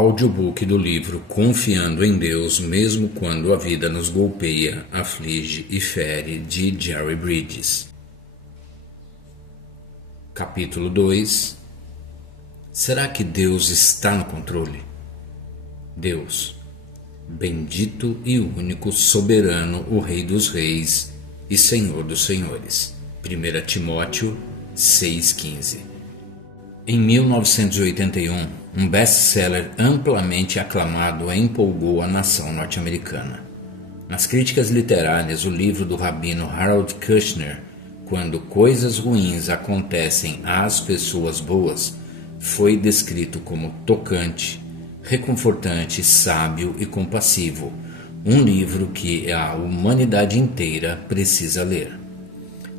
Audiobook do livro Confiando em Deus Mesmo Quando a Vida Nos Golpeia, Aflige e Fere, de Jerry Bridges. Capítulo 2. Será que Deus está no controle? Deus, bendito e único, soberano, o Rei dos Reis e Senhor dos Senhores. 1 Timóteo 6,15. Em 1981, um best-seller amplamente aclamado empolgou a nação norte-americana. Nas críticas literárias, o livro do rabino Harold Kushner, Quando Coisas Ruins Acontecem às Pessoas Boas, foi descrito como tocante, reconfortante, sábio e compassivo, um livro que a humanidade inteira precisa ler.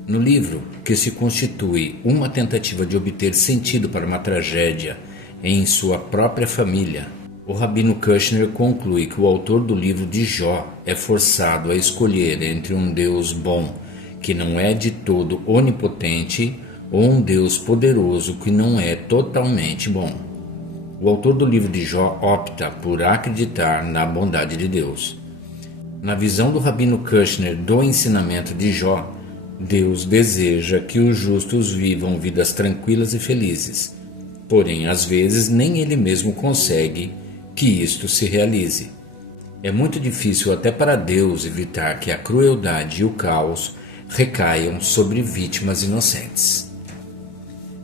No livro, que se constitui uma tentativa de obter sentido para uma tragédia em sua própria família, o rabino Kushner conclui que o autor do livro de Jó é forçado a escolher entre um Deus bom, que não é de todo onipotente, ou um Deus poderoso que não é totalmente bom. O autor do livro de Jó opta por acreditar na bondade de Deus. Na visão do rabino Kushner do ensinamento de Jó, Deus deseja que os justos vivam vidas tranquilas e felizes, porém às vezes nem ele mesmo consegue que isto se realize. É muito difícil até para Deus evitar que a crueldade e o caos recaiam sobre vítimas inocentes.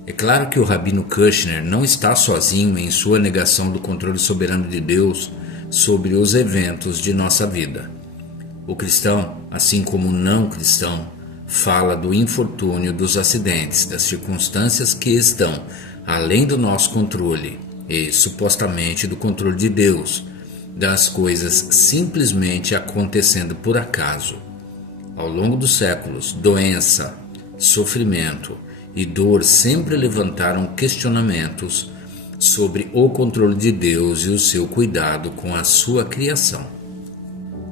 É claro que o rabino Kushner não está sozinho em sua negação do controle soberano de Deus sobre os eventos de nossa vida. O cristão, assim como o não cristão, fala do infortúnio, dos acidentes, das circunstâncias que estão além do nosso controle e supostamente do controle de Deus, das coisas simplesmente acontecendo por acaso. Ao longo dos séculos, doença, sofrimento e dor sempre levantaram questionamentos sobre o controle de Deus e o seu cuidado com a sua criação.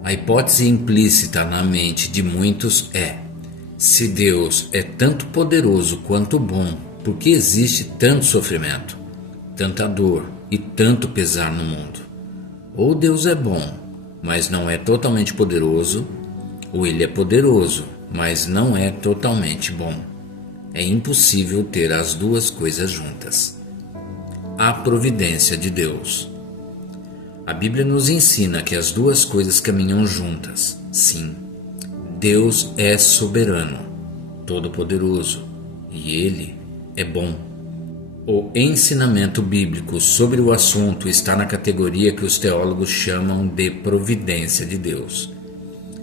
A hipótese implícita na mente de muitos é: se Deus é tanto poderoso quanto bom, por que existe tanto sofrimento, tanta dor e tanto pesar no mundo? Ou Deus é bom, mas não é totalmente poderoso, ou ele é poderoso, mas não é totalmente bom. É impossível ter as duas coisas juntas. A providência de Deus. A Bíblia nos ensina que as duas coisas caminham juntas. Sim, Deus é soberano, todo-poderoso, e Ele é bom. O ensinamento bíblico sobre o assunto está na categoria que os teólogos chamam de providência de Deus.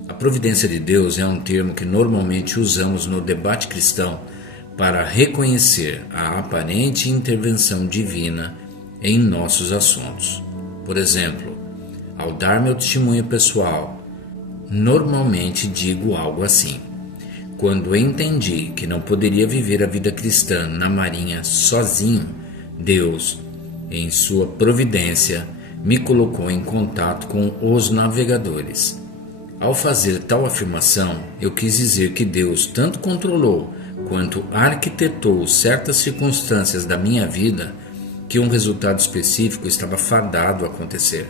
A providência de Deus é um termo que normalmente usamos no debate cristão para reconhecer a aparente intervenção divina em nossos assuntos. Por exemplo, ao dar meu testemunho pessoal, normalmente digo algo assim: quando entendi que não poderia viver a vida cristã na marinha sozinho, Deus, em sua providência, me colocou em contato com os navegadores. Ao fazer tal afirmação, eu quis dizer que Deus tanto controlou quanto arquitetou certas circunstâncias da minha vida que um resultado específico estava fadado a acontecer.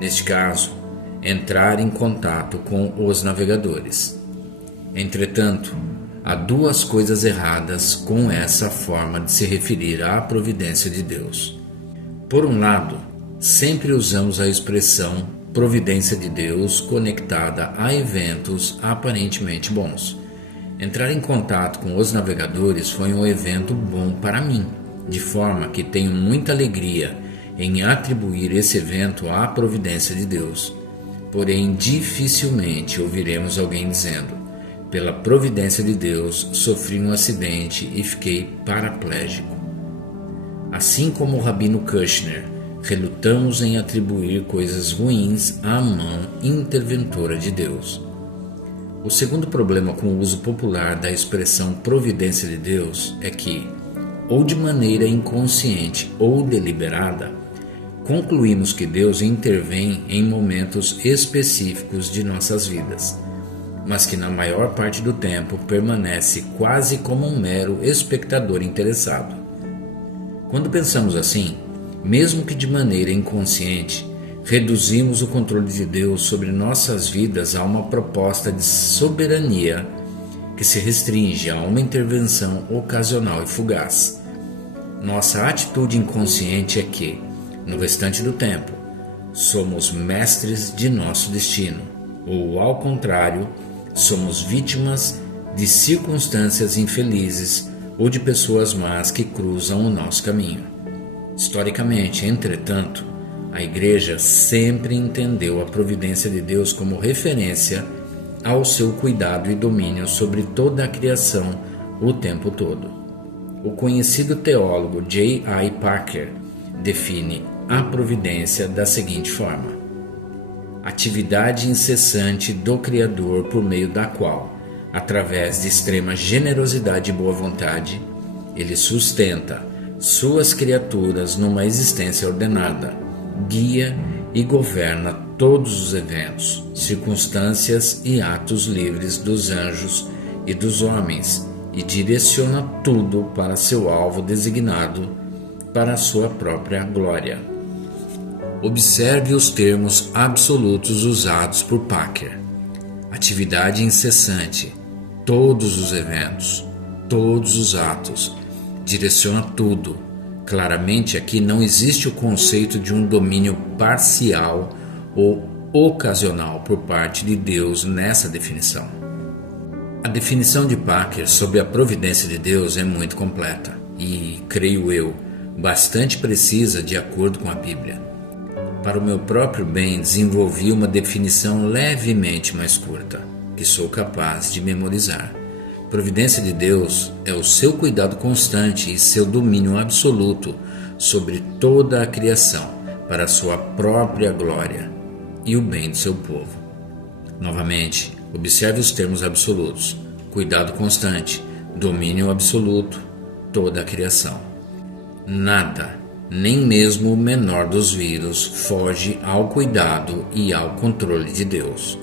Neste caso, entrar em contato com os navegadores. Entretanto, há duas coisas erradas com essa forma de se referir à providência de Deus. Por um lado, sempre usamos a expressão providência de Deus conectada a eventos aparentemente bons. Entrar em contato com os navegadores foi um evento bom para mim, de forma que tenho muita alegria em atribuir esse evento à providência de Deus. Porém, dificilmente ouviremos alguém dizendo: pela providência de Deus, sofri um acidente e fiquei paraplégico. Assim como o rabino Kushner, relutamos em atribuir coisas ruins à mão interventora de Deus. O segundo problema com o uso popular da expressão providência de Deus é que, ou de maneira inconsciente ou deliberada, concluímos que Deus intervém em momentos específicos de nossas vidas. mas que na maior parte do tempo permanece quase como um mero espectador interessado. Quando pensamos assim, mesmo que de maneira inconsciente, reduzimos o controle de Deus sobre nossas vidas a uma proposta de soberania que se restringe a uma intervenção ocasional e fugaz. Nossa atitude inconsciente é que, no restante do tempo, somos mestres de nosso destino, ou, ao contrário, somos vítimas de circunstâncias infelizes ou de pessoas más que cruzam o nosso caminho. Historicamente, entretanto, a Igreja sempre entendeu a providência de Deus como referência ao seu cuidado e domínio sobre toda a criação o tempo todo. O conhecido teólogo J.I. Packer define a providência da seguinte forma: atividade incessante do Criador por meio da qual, através de extrema generosidade e boa vontade, ele sustenta suas criaturas numa existência ordenada, guia e governa todos os eventos, circunstâncias e atos livres dos anjos e dos homens e direciona tudo para seu alvo designado para a sua própria glória. Observe os termos absolutos usados por Packer: atividade incessante, todos os eventos, todos os atos, direciona tudo. Claramente aqui não existe o conceito de um domínio parcial ou ocasional por parte de Deus nessa definição. A definição de Packer sobre a providência de Deus é muito completa e, creio eu, bastante precisa de acordo com a Bíblia. Para o meu próprio bem, desenvolvi uma definição levemente mais curta, que sou capaz de memorizar. Providência de Deus é o seu cuidado constante e seu domínio absoluto sobre toda a criação para a sua própria glória e o bem do seu povo. Novamente, observe os termos absolutos: cuidado constante, domínio absoluto, toda a criação. Nada, nem mesmo o menor dos vírus, foge ao cuidado e ao controle de Deus.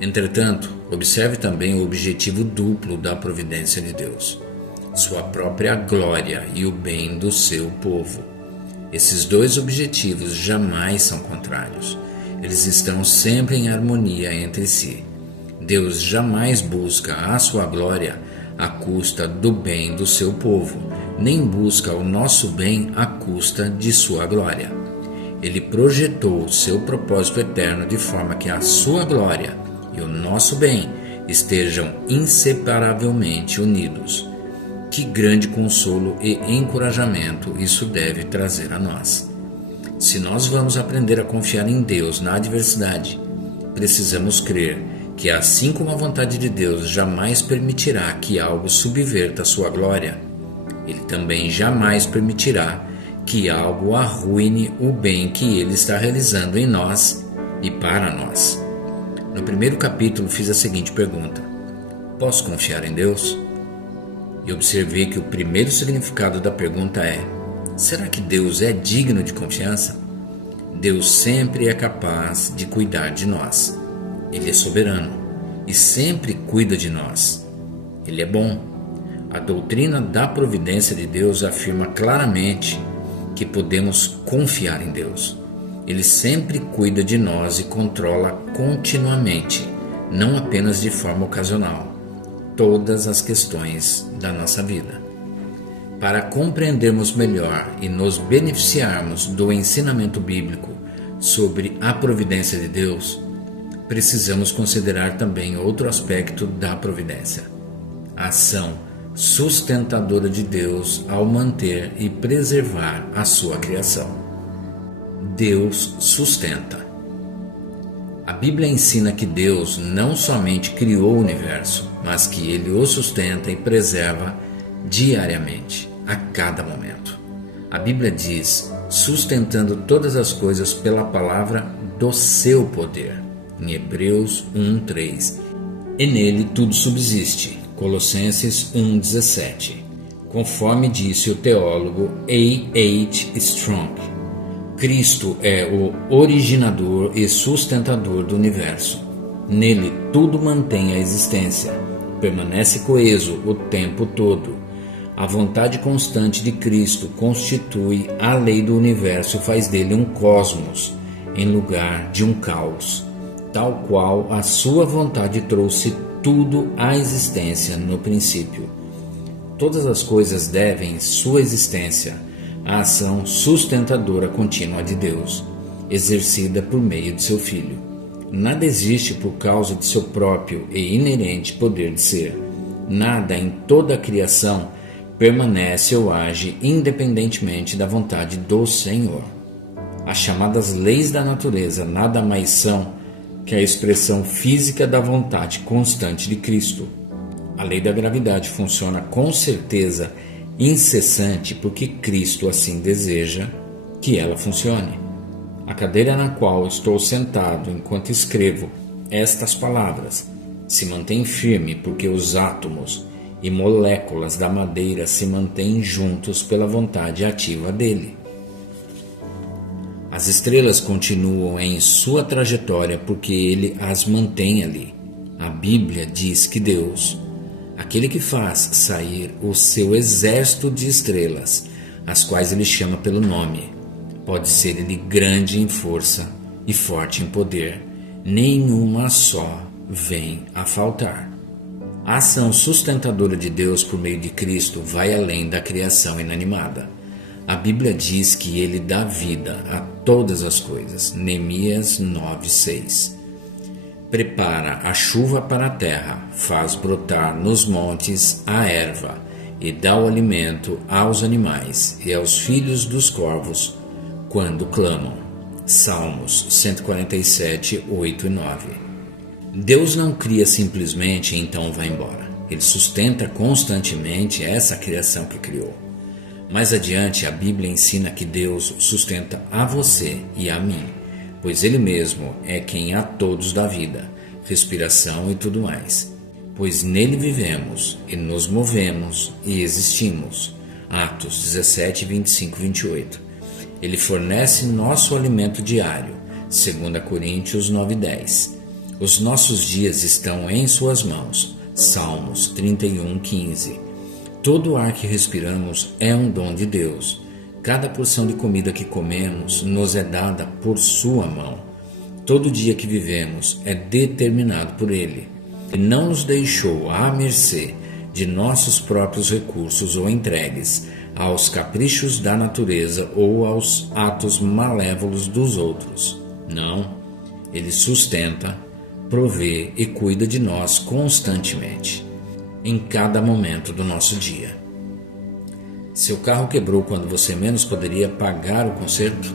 Entretanto, observe também o objetivo duplo da providência de Deus: sua própria glória e o bem do seu povo. Esses dois objetivos jamais são contrários. Eles estão sempre em harmonia entre si. Deus jamais busca a sua glória à custa do bem do seu povo, nem busca o nosso bem à custa de sua glória. Ele projetou o seu propósito eterno de forma que a sua glória e o nosso bem estejam inseparavelmente unidos. Que grande consolo e encorajamento isso deve trazer a nós. Se nós vamos aprender a confiar em Deus na adversidade, precisamos crer que, assim como a vontade de Deus jamais permitirá que algo subverta a sua glória, Ele também jamais permitirá que algo arruine o bem que Ele está realizando em nós e para nós. No primeiro capítulo fiz a seguinte pergunta: posso confiar em Deus? E observei que o primeiro significado da pergunta é: será que Deus é digno de confiança? Deus sempre é capaz de cuidar de nós. Ele é soberano e sempre cuida de nós. Ele é bom. A doutrina da providência de Deus afirma claramente que podemos confiar em Deus. Ele sempre cuida de nós e controla continuamente, não apenas de forma ocasional, todas as questões da nossa vida. Para compreendermos melhor e nos beneficiarmos do ensinamento bíblico sobre a providência de Deus, precisamos considerar também outro aspecto da providência: a ação sustentadora de Deus ao manter e preservar a sua criação. Deus sustenta. A Bíblia ensina que Deus não somente criou o universo, mas que Ele o sustenta e preserva diariamente, a cada momento. A Bíblia diz: sustentando todas as coisas pela palavra do seu poder, em Hebreus 1:3. E nele tudo subsiste, Colossenses 1:17, conforme disse o teólogo A.H. Strong. Cristo é o originador e sustentador do universo. Nele tudo mantém a existência, permanece coeso o tempo todo. A vontade constante de Cristo constitui a lei do universo e faz dele um cosmos, em lugar de um caos, tal qual a sua vontade trouxe tudo à existência no princípio. Todas as coisas devem sua existência à ação sustentadora contínua de Deus, exercida por meio de seu Filho. Nada existe por causa de seu próprio e inerente poder de ser. Nada em toda a criação permanece ou age independentemente da vontade do Senhor. As chamadas leis da natureza nada mais são que a expressão física da vontade constante de Cristo. A lei da gravidade funciona com certeza incessante porque Cristo assim deseja que ela funcione. A cadeira na qual estou sentado enquanto escrevo estas palavras se mantém firme porque os átomos e moléculas da madeira se mantêm juntos pela vontade ativa dele. As estrelas continuam em sua trajetória porque ele as mantém ali. A Bíblia diz que Deus, aquele que faz sair o seu exército de estrelas, as quais ele chama pelo nome, pode ser ele grande em força e forte em poder, nenhuma só vem a faltar. A ação sustentadora de Deus por meio de Cristo vai além da criação inanimada. A Bíblia diz que ele dá vida a todas as coisas. Neemias 9:6. Prepara a chuva para a terra, faz brotar nos montes a erva e dá o alimento aos animais e aos filhos dos corvos quando clamam. Salmos 147, 8 e 9. Deus não cria simplesmente e então vai embora. Ele sustenta constantemente essa criação que criou. Mais adiante, a Bíblia ensina que Deus sustenta a você e a mim, pois Ele mesmo é quem a todos dá vida, respiração e tudo mais. Pois nele vivemos e nos movemos e existimos. Atos 17, 25 e 28. Ele fornece nosso alimento diário, 2 Coríntios 9:10. Os nossos dias estão em suas mãos, Salmos 31:15. Todo o ar que respiramos é um dom de Deus. Cada porção de comida que comemos nos é dada por sua mão. Todo dia que vivemos é determinado por Ele. Ele não nos deixou à mercê de nossos próprios recursos ou entregues aos caprichos da natureza ou aos atos malévolos dos outros. Não, Ele sustenta, provê e cuida de nós constantemente, em cada momento do nosso dia. Seu carro quebrou quando você menos poderia pagar o conserto?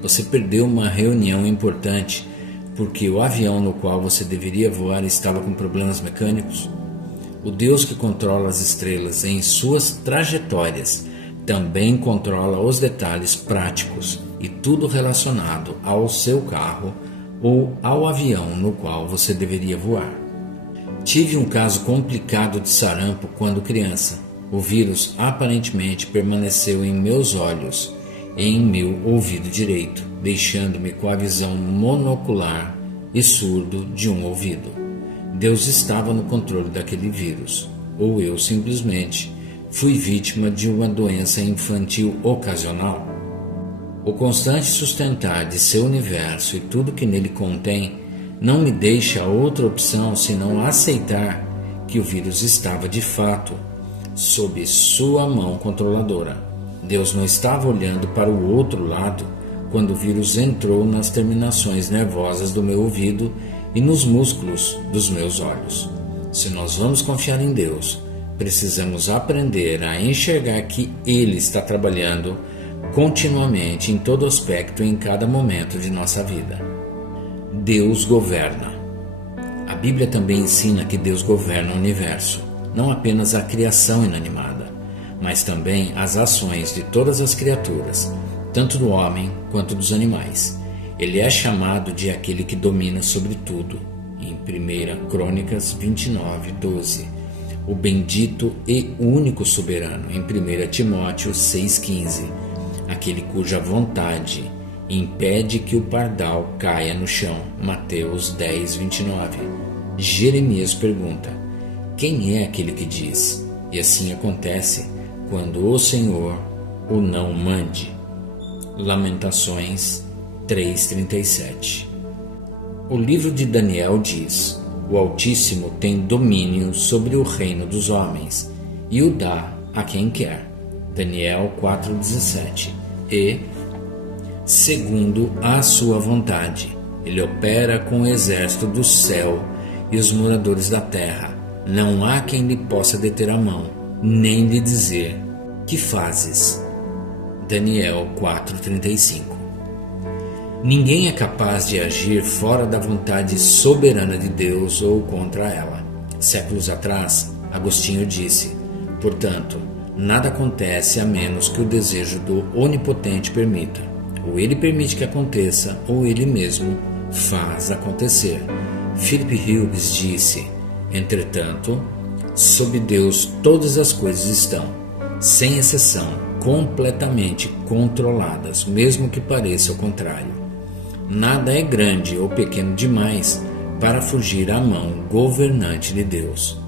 Você perdeu uma reunião importante porque o avião no qual você deveria voar estava com problemas mecânicos? O Deus que controla as estrelas em suas trajetórias também controla os detalhes práticos e tudo relacionado ao seu carro ou ao avião no qual você deveria voar. Tive um caso complicado de sarampo quando criança. O vírus aparentemente permaneceu em meus olhos e em meu ouvido direito, deixando-me com a visão monocular e surdo de um ouvido. Deus estava no controle daquele vírus, ou eu simplesmente fui vítima de uma doença infantil ocasional. O constante sustentar de seu universo e tudo que nele contém não me deixa outra opção senão aceitar que o vírus estava de fato sob sua mão controladora. Deus não estava olhando para o outro lado quando o vírus entrou nas terminações nervosas do meu ouvido e nos músculos dos meus olhos. Se nós vamos confiar em Deus, precisamos aprender a enxergar que Ele está trabalhando continuamente em todo aspecto e em cada momento de nossa vida. Deus governa. A Bíblia também ensina que Deus governa o universo, não apenas a criação inanimada, mas também as ações de todas as criaturas, tanto do homem quanto dos animais. Ele é chamado de aquele que domina sobre tudo, em 1 Crônicas 29:12. O bendito e único soberano, em 1 Timóteo 6,15, aquele cuja vontade e impede que o pardal caia no chão. Mateus 10, 29. Jeremias pergunta: quem é aquele que diz? E assim acontece quando o Senhor o não mande. Lamentações 3:37. O livro de Daniel diz: o Altíssimo tem domínio sobre o reino dos homens e o dá a quem quer. Daniel 4:17. E, segundo a sua vontade, ele opera com o exército do céu e os moradores da terra. Não há quem lhe possa deter a mão, nem lhe dizer: que fazes? Daniel 4:35. Ninguém é capaz de agir fora da vontade soberana de Deus ou contra ela. Séculos atrás, Agostinho disse: portanto, nada acontece a menos que o desejo do Onipotente permita. Ou ele permite que aconteça, ou ele mesmo faz acontecer. Philip Hughes disse: entretanto, sob Deus todas as coisas estão, sem exceção, completamente controladas, mesmo que pareça o contrário. Nada é grande ou pequeno demais para fugir à mão governante de Deus.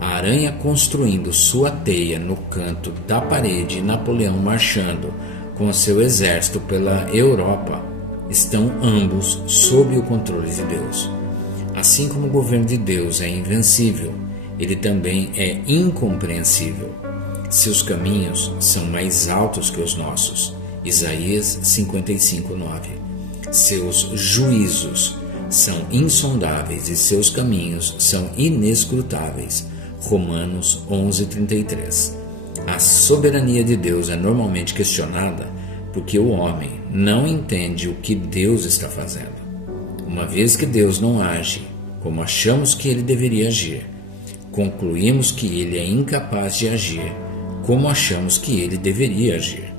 A aranha construindo sua teia no canto da parede e Napoleão marchando com seu exército pela Europa estão ambos sob o controle de Deus. Assim como o governo de Deus é invencível, ele também é incompreensível. Seus caminhos são mais altos que os nossos. Isaías 55:9. Seus juízos são insondáveis e seus caminhos são inescrutáveis. Romanos 11:33. A soberania de Deus é normalmente questionada porque o homem não entende o que Deus está fazendo. Uma vez que Deus não age como achamos que ele deveria agir, concluímos que ele é incapaz de agir como achamos que ele deveria agir.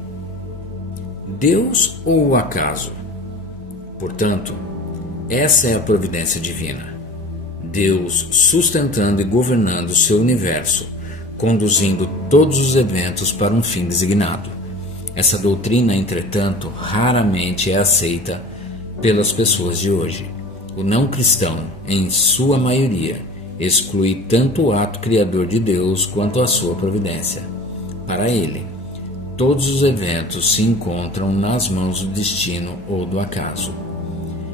Deus ou o acaso? Portanto, essa é a providência divina. Deus sustentando e governando o seu universo, conduzindo todos os eventos para um fim designado. Essa doutrina, entretanto, raramente é aceita pelas pessoas de hoje. O não cristão, em sua maioria, exclui tanto o ato criador de Deus quanto a sua providência. Para ele, todos os eventos se encontram nas mãos do destino ou do acaso.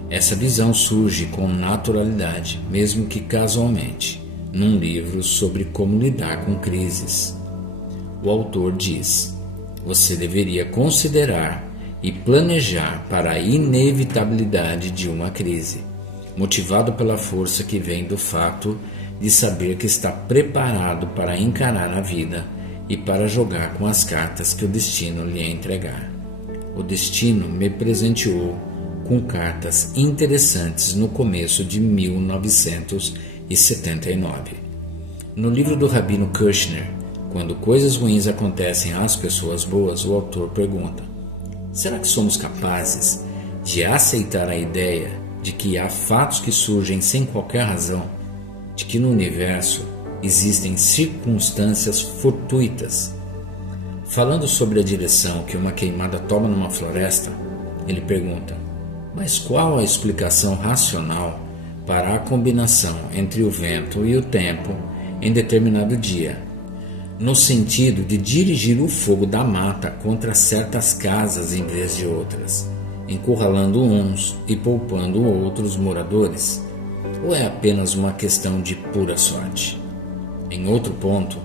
Essa visão surge com naturalidade, mesmo que casualmente, num livro sobre como lidar com crises. O autor diz: você deveria considerar e planejar para a inevitabilidade de uma crise, motivado pela força que vem do fato de saber que está preparado para encarar a vida e para jogar com as cartas que o destino lhe entregar. O destino me presenteou com cartas interessantes no começo de 1979. No livro do Rabino Kushner, Quando Coisas Ruins Acontecem às Pessoas Boas, o autor pergunta: será que somos capazes de aceitar a ideia de que há fatos que surgem sem qualquer razão, de que no universo existem circunstâncias fortuitas? Falando sobre a direção que uma queimada toma numa floresta, ele pergunta: mas qual a explicação racional para a combinação entre o vento e o tempo em determinado dia, no sentido de dirigir o fogo da mata contra certas casas em vez de outras, encurralando uns e poupando outros moradores? Ou é apenas uma questão de pura sorte? Em outro ponto,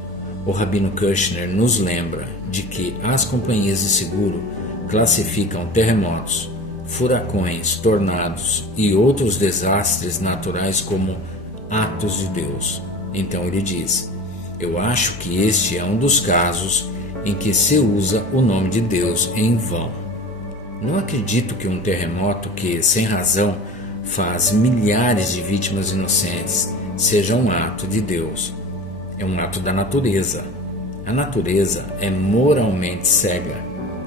o Rabino Kushner nos lembra de que as companhias de seguro classificam terremotos, furacões, tornados e outros desastres naturais como atos de Deus. Então ele diz: eu acho que este é um dos casos em que se usa o nome de Deus em vão. Não acredito que um terremoto que, sem razão, faz milhares de vítimas inocentes seja um ato de Deus. É um ato da natureza. A natureza é moralmente cega,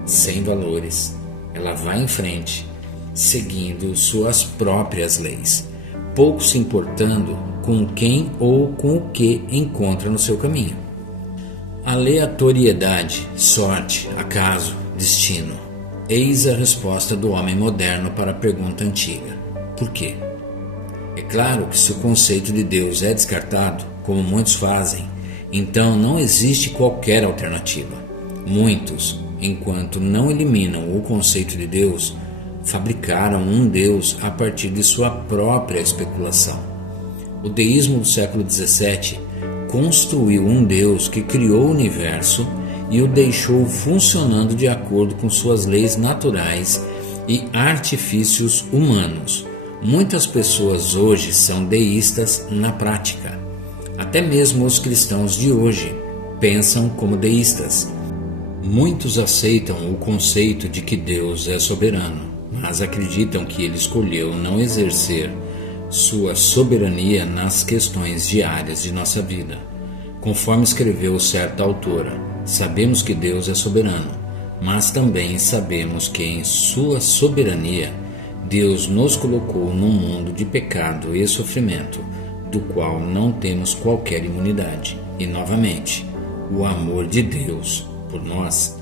sem valores. Ela vai em frente, seguindo suas próprias leis, pouco se importando com quem ou com o que encontra no seu caminho. Aleatoriedade, sorte, acaso, destino. Eis a resposta do homem moderno para a pergunta antiga: por quê? É claro que se o conceito de Deus é descartado, como muitos fazem, então não existe qualquer alternativa. Muitos, enquanto não eliminam o conceito de Deus, fabricaram um Deus a partir de sua própria especulação. O deísmo do século XVII construiu um Deus que criou o universo e o deixou funcionando de acordo com suas leis naturais e artifícios humanos. Muitas pessoas hoje são deístas na prática. Até mesmo os cristãos de hoje pensam como deístas. Muitos aceitam o conceito de que Deus é soberano, mas acreditam que ele escolheu não exercer sua soberania nas questões diárias de nossa vida. Conforme escreveu certa autora, sabemos que Deus é soberano, mas também sabemos que em sua soberania Deus nos colocou num mundo de pecado e sofrimento, do qual não temos qualquer imunidade. E novamente, o amor de Deus por nós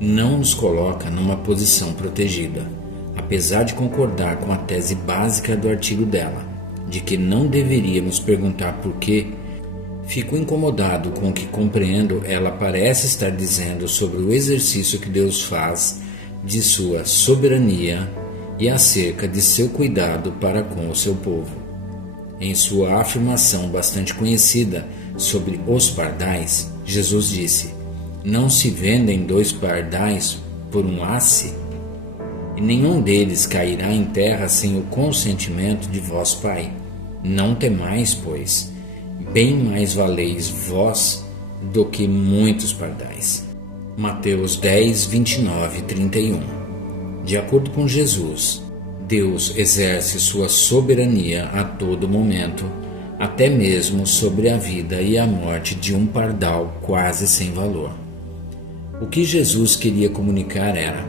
não nos coloca numa posição protegida. Apesar de concordar com a tese básica do artigo dela, de que não deveríamos perguntar por quê, fico incomodado com o que compreendo ela parece estar dizendo sobre o exercício que Deus faz de sua soberania e acerca de seu cuidado para com o seu povo. Em sua afirmação bastante conhecida sobre os pardais, Jesus disse: não se vendem 2 pardais por um asse? E nenhum deles cairá em terra sem o consentimento de vosso Pai. Não temais, pois, bem mais valeis vós do que muitos pardais. Mateus 10, 29 e 31. De acordo com Jesus, Deus exerce sua soberania a todo momento, até mesmo sobre a vida e a morte de um pardal quase sem valor. O que Jesus queria comunicar era: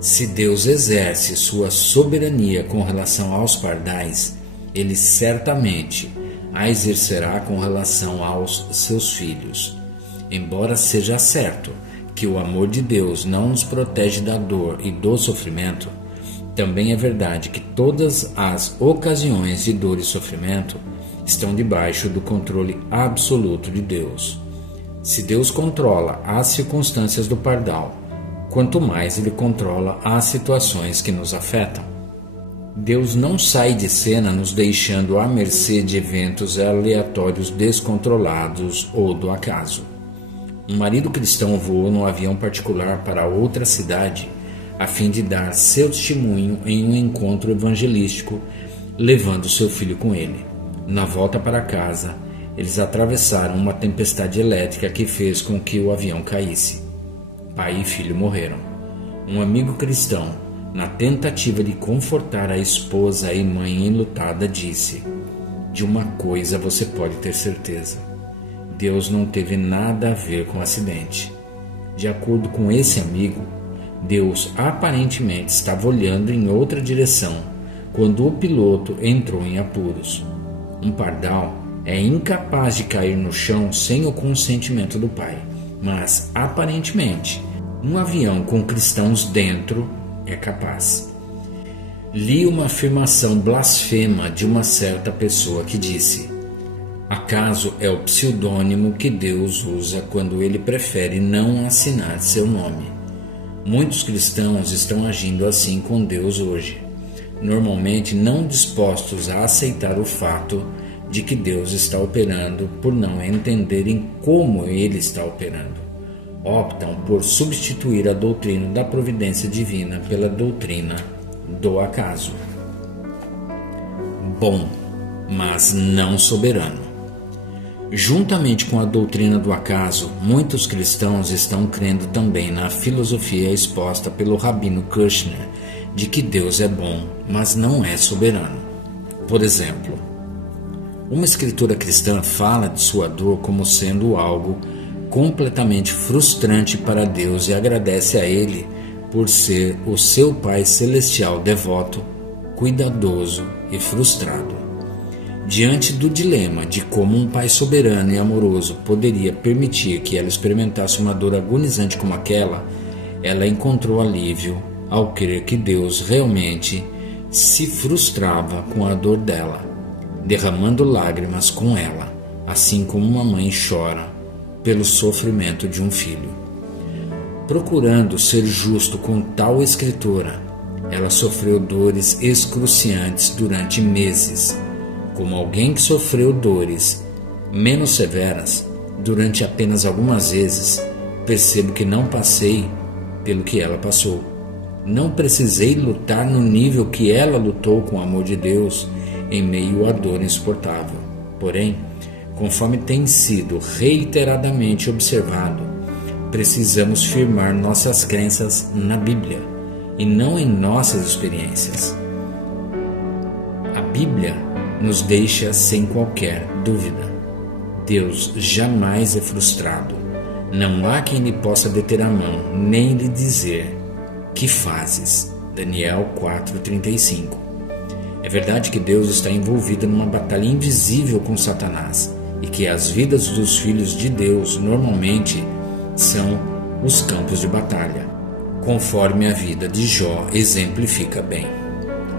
se Deus exerce sua soberania com relação aos pardais, ele certamente a exercerá com relação aos seus filhos. Embora seja certo que o amor de Deus não nos protege da dor e do sofrimento, também é verdade que todas as ocasiões de dor e sofrimento estão debaixo do controle absoluto de Deus. Se Deus controla as circunstâncias do pardal, quanto mais ele controla as situações que nos afetam. Deus não sai de cena nos deixando à mercê de eventos aleatórios descontrolados ou do acaso. Um marido cristão voou num avião particular para outra cidade a fim de dar seu testemunho em um encontro evangelístico, levando seu filho com ele. Na volta para casa, eles atravessaram uma tempestade elétrica que fez com que o avião caísse. Pai e filho morreram. Um amigo cristão, na tentativa de confortar a esposa e mãe enlutada, disse: de uma coisa você pode ter certeza, Deus não teve nada a ver com o acidente. De acordo com esse amigo, Deus aparentemente estava olhando em outra direção quando o piloto entrou em apuros. Um pardal é incapaz de cair no chão sem o consentimento do pai, mas aparentemente um avião com cristãos dentro é capaz. Li uma afirmação blasfema de uma certa pessoa que disse: acaso é o pseudônimo que Deus usa quando ele prefere não assinar seu nome. Muitos cristãos estão agindo assim com Deus hoje, normalmente não dispostos a aceitar o fato de que Deus está operando por não entenderem como ele está operando. Optam por substituir a doutrina da providência divina pela doutrina do acaso. Bom, mas não soberano. Juntamente com a doutrina do acaso, muitos cristãos estão crendo também na filosofia exposta pelo Rabino Kushner de que Deus é bom, mas não é soberano. Por exemplo, uma escritora cristã fala de sua dor como sendo algo completamente frustrante para Deus e agradece a Ele por ser o seu Pai Celestial devoto, cuidadoso e frustrado. Diante do dilema de como um Pai soberano e amoroso poderia permitir que ela experimentasse uma dor agonizante como aquela, ela encontrou alívio ao crer que Deus realmente se frustrava com a dor dela, derramando lágrimas com ela, assim como uma mãe chora pelo sofrimento de um filho. Procurando ser justo com tal escritora, ela sofreu dores excruciantes durante meses. Como alguém que sofreu dores menos severas durante apenas algumas vezes, percebo que não passei pelo que ela passou. Não precisei lutar no nível que ela lutou com o amor de Deus em meio à dor insuportável. Porém, conforme tem sido reiteradamente observado, precisamos firmar nossas crenças na Bíblia e não em nossas experiências. A Bíblia nos deixa sem qualquer dúvida. Deus jamais é frustrado. Não há quem lhe possa deter a mão, nem lhe dizer: que fazes? Daniel 4:35. É verdade que Deus está envolvido numa batalha invisível com Satanás e que as vidas dos filhos de Deus normalmente são os campos de batalha, conforme a vida de Jó exemplifica bem.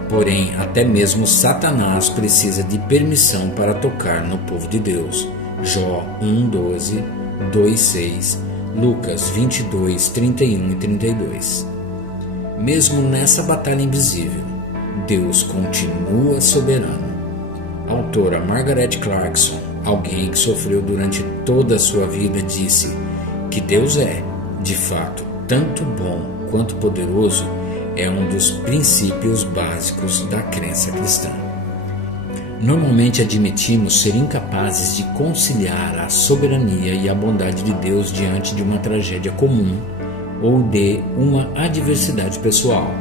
Porém, até mesmo Satanás precisa de permissão para tocar no povo de Deus. Jó 1:12, 2:6, Lucas 22:31 e 32. Mesmo nessa batalha invisível, Deus continua soberano. A autora Margaret Clarkson, alguém que sofreu durante toda a sua vida, disse que Deus é, de fato, tanto bom quanto poderoso. É um dos princípios básicos da crença cristã. Normalmente admitimos ser incapazes de conciliar a soberania e a bondade de Deus diante de uma tragédia comum ou de uma adversidade pessoal,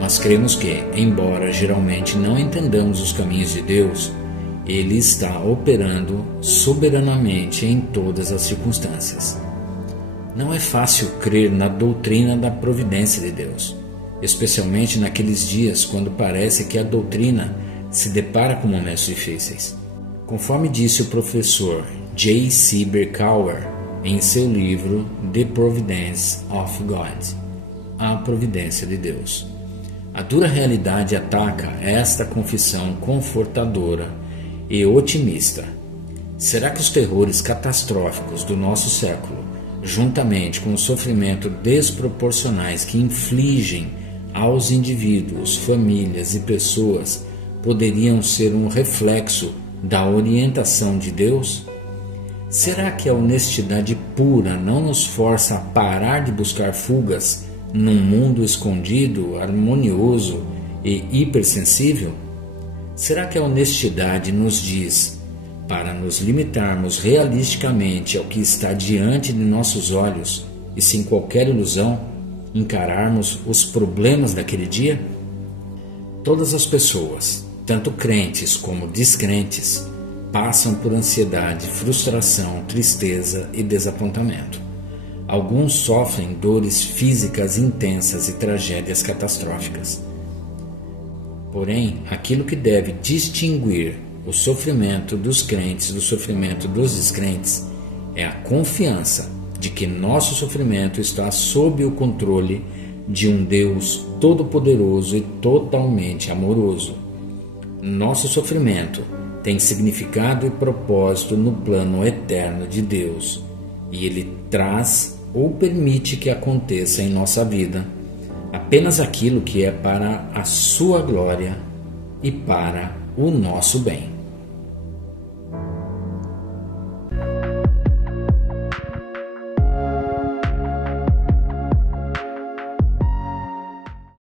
mas cremos que, embora geralmente não entendamos os caminhos de Deus, Ele está operando soberanamente em todas as circunstâncias. Não é fácil crer na doutrina da providência de Deus, especialmente naqueles dias quando parece que a doutrina se depara com momentos difíceis. Conforme disse o professor J.C. Berkouwer em seu livro The Providence of God, A Providência de Deus, a dura realidade ataca esta confissão confortadora e otimista. Será que os terrores catastróficos do nosso século, juntamente com os sofrimentos desproporcionais que infligem aos indivíduos, famílias e pessoas, poderiam ser um reflexo da orientação de Deus? Será que a honestidade pura não nos força a parar de buscar fugas num mundo escondido, harmonioso e hipersensível? Será que a honestidade nos diz para nos limitarmos realisticamente ao que está diante de nossos olhos e, sem qualquer ilusão, encararmos os problemas daquele dia? Todas as pessoas, tanto crentes como descrentes, passam por ansiedade, frustração, tristeza e desapontamento. Alguns sofrem dores físicas intensas e tragédias catastróficas. Porém, aquilo que deve distinguir o sofrimento dos crentes do sofrimento dos descrentes é a confiança de que nosso sofrimento está sob o controle de um Deus todo-poderoso e totalmente amoroso. Nosso sofrimento tem significado e propósito no plano eterno de Deus, e Ele traz ou permite que aconteça em nossa vida apenas aquilo que é para a sua glória e para o nosso bem.